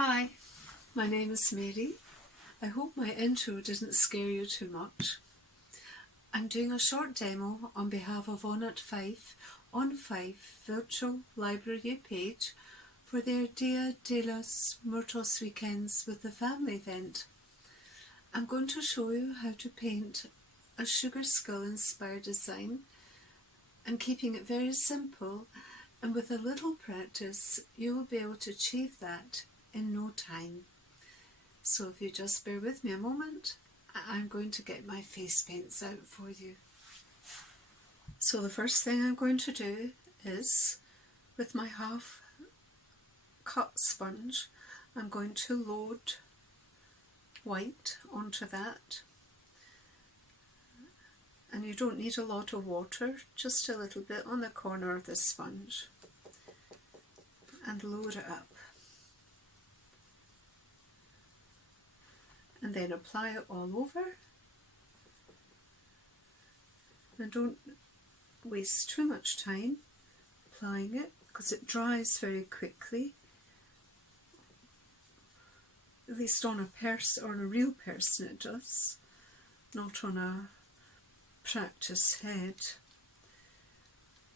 Hi, my name is Mary. I hope my intro didn't scare you too much. I'm doing a short demo on behalf of On 5 virtual library page for their Dia de los Muertos weekends with the family event. I'm going to show you how to paint a sugar skull inspired design and keeping it very simple, and with a little practice you will be able to achieve that in no time. So if you just bear with me a moment, I'm going to get my face paints out for you. So the first thing I'm going to do is, with my half cut sponge, I'm going to load white onto that. And you don't need a lot of water, just a little bit on the corner of the sponge. And load it up. And then apply it all over. And don't waste too much time applying it because it dries very quickly. At least on a real person it does, not on a practice head.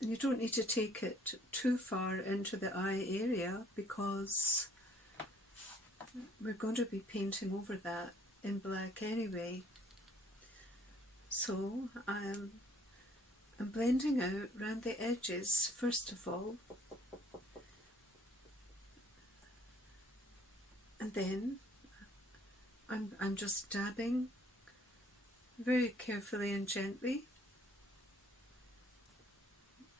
And you don't need to take it too far into the eye area because we're going to be painting over that in black anyway. So I'm blending out round the edges first of all, and then I'm just dabbing very carefully and gently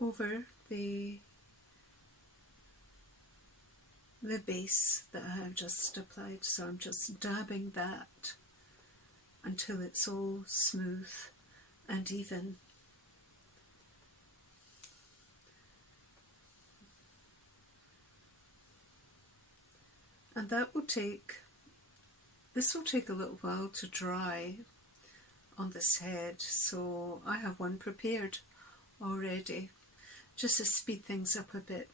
over the base that I have just applied. So I'm just dabbing that until it's all smooth and even. And this will take a little while to dry on this head, so I have one prepared already just to speed things up a bit.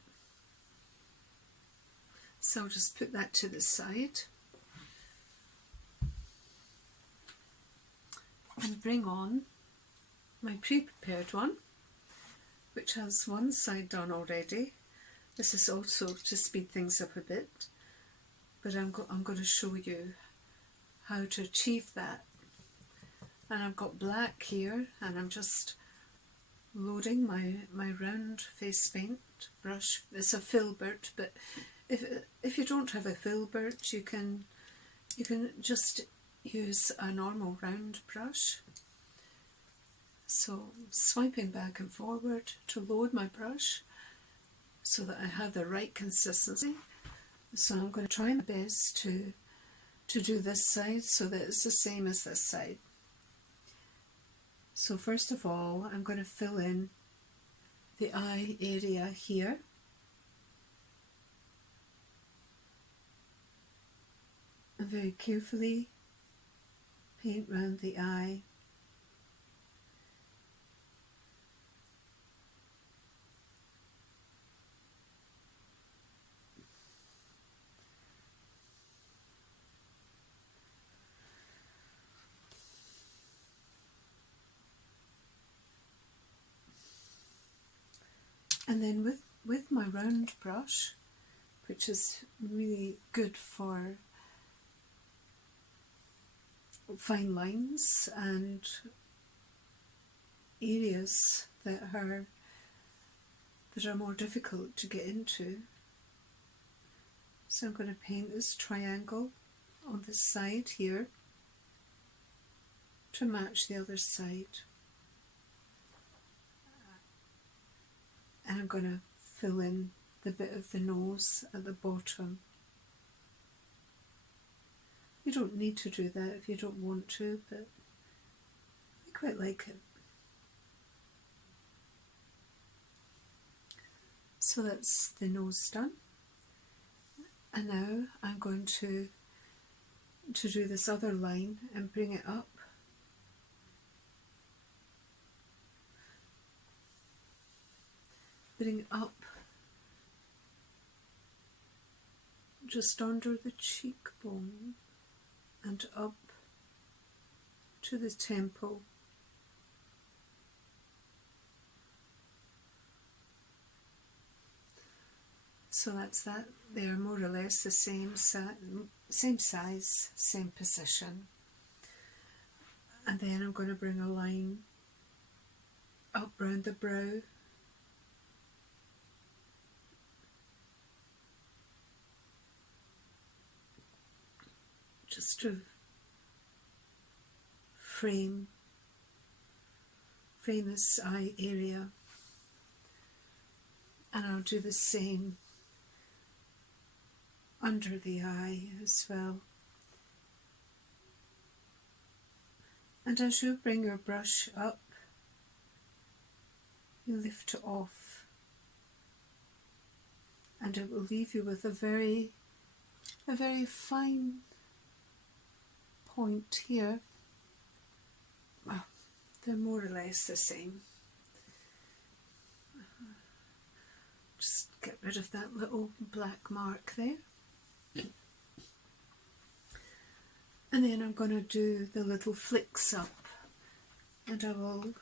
So I'll just put that to the side and bring on my pre-prepared one, which has one side done already. This is also to speed things up a bit, but I'm going to show you how to achieve that. And I've got black here, and I'm just loading my round face paint brush. It's a filbert, but if you don't have a filbert, you can just use a normal round brush. So swiping back and forward to load my brush so that I have the right consistency. So I'm going to try my best to do this side so that it's the same as this side. So first of all, I'm going to fill in the eye area here. And very carefully paint round the eye. And then with my round brush, which is really good for fine lines and areas that are more difficult to get into. So I'm going to paint this triangle on this side here to match the other side. And I'm going to fill in the bit of the nose at the bottom. You don't need to do that if you don't want to, but I quite like it. So that's the nose done. And now I'm going to do this other line and bring it up. Bring it up just under the cheekbone and up to the temple. So that's that. They're more or less the same size, same position. And then I'm going to bring a line up round the brow. Just to frame this eye area. And I'll do the same under the eye as well. And as you bring your brush up, you lift it off, and it will leave you with a very fine point here. Well, they're more or less the same. Just get rid of that little black mark there. And then I'm going to do the little flicks up, and I will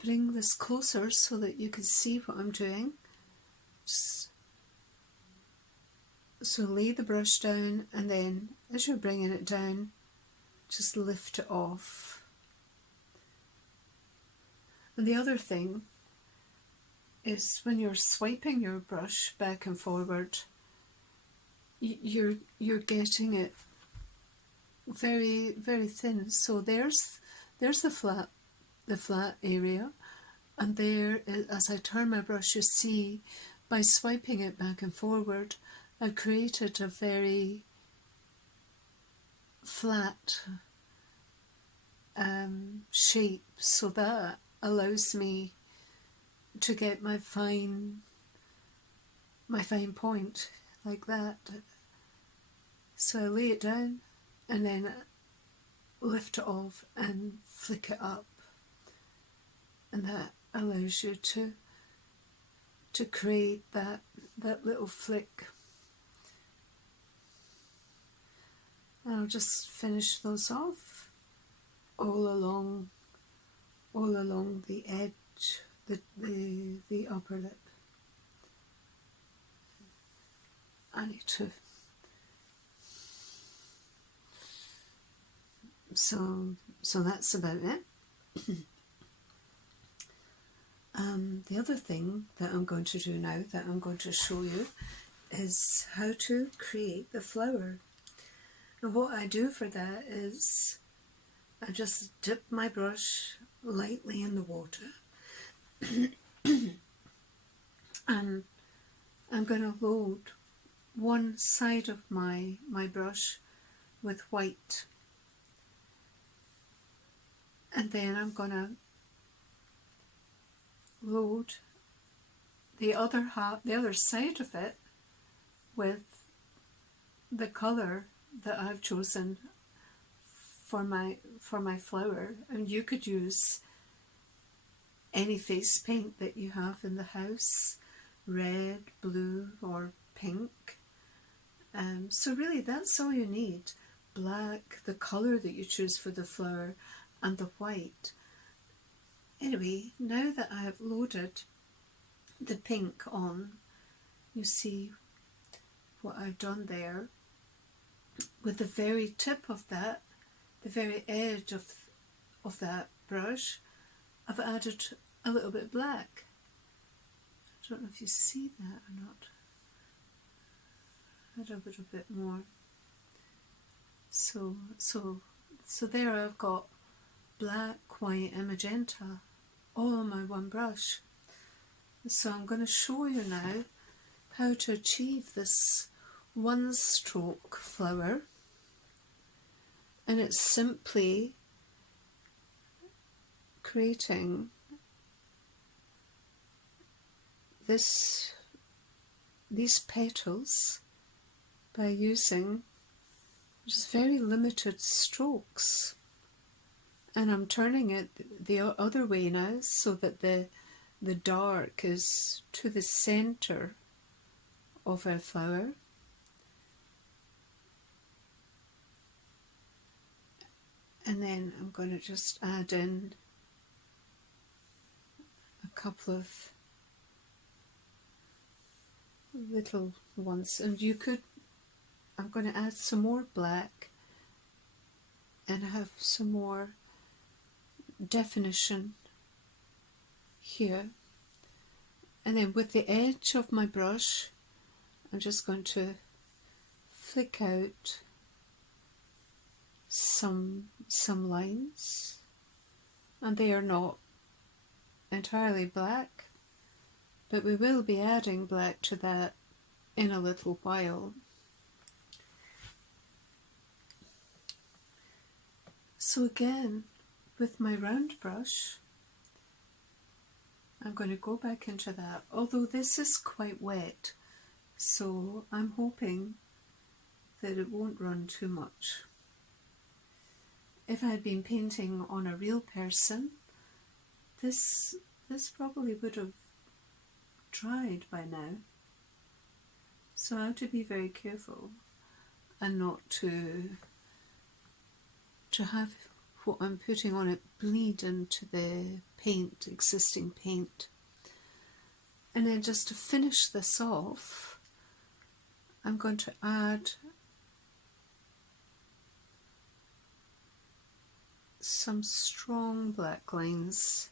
bring this closer so that you can see what I'm doing. So lay the brush down, and then as you're bringing it down, just lift it off. And the other thing is, when you're swiping your brush back and forward, you're getting it very thin. So there's the flat area, and there, as I turn my brush, you see by swiping it back and forward, I created a very flat shape, so that allows me to get my fine point like that. So I lay it down and then lift it off and flick it up, and that allows you to create that little flick. And I'll just finish those off all along the edge, the upper lip. I need to. So that's about it. The other thing that I'm going to do now, that I'm going to show you, is how to create the flower. And what I do for that is I just dip my brush lightly in the water and I'm going to load one side of my brush with white, and then I'm going to load the other side of it with the colour that I've chosen for my flower. And you could use any face paint that you have in the house, red, blue or pink. So really that's all you need. Black, the colour that you choose for the flower, and the white. Anyway, now that I have loaded the pink on, you see what I've done there. With the very tip of that, the very edge of that brush, I've added a little bit black. I don't know if you see that or not. Add a little bit more. So there I've got black, white and magenta all on my one brush. So I'm going to show you now how to achieve this one stroke flower, and it's simply creating these petals by using just very limited strokes. And I'm turning it the other way now, so that the dark is to the centre of our flower, And then I'm going to just add in a couple of little ones, and I'm going to add some more black and have some more definition here. And then with the edge of my brush, I'm just going to flick out some lines, and they are not entirely black, but we will be adding black to that in a little while. So again, with my round brush, I'm going to go back into that, although this is quite wet, so I'm hoping that it won't run too much. If I had been painting on a real person, this probably would have dried by now. So I have to be very careful and not to have what I'm putting on it bleed into the paint, existing paint. And then just to finish this off, I'm going to add some strong black lines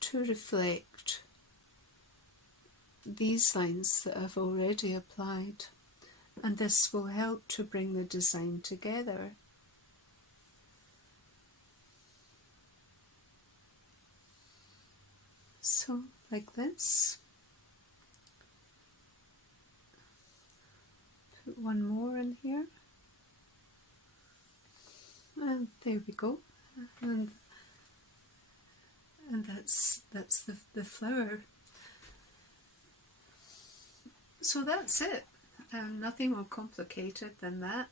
to reflect these lines that I've already applied, and this will help to bring the design together. So, like this. Put one more in here. And there we go. And that's the flower. So that's it. Nothing more complicated than that.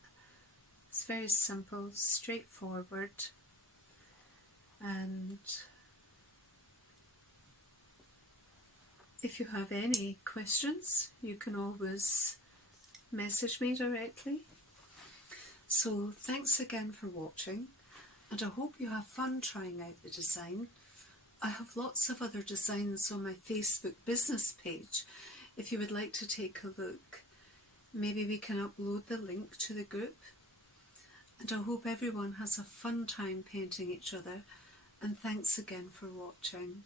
It's very simple, straightforward, and if you have any questions, you can always message me directly. So thanks again for watching, and I hope you have fun trying out the design. I have lots of other designs on my Facebook business page. If you would like to take a look, maybe we can upload the link to the group. And I hope everyone has a fun time painting each other, and thanks again for watching.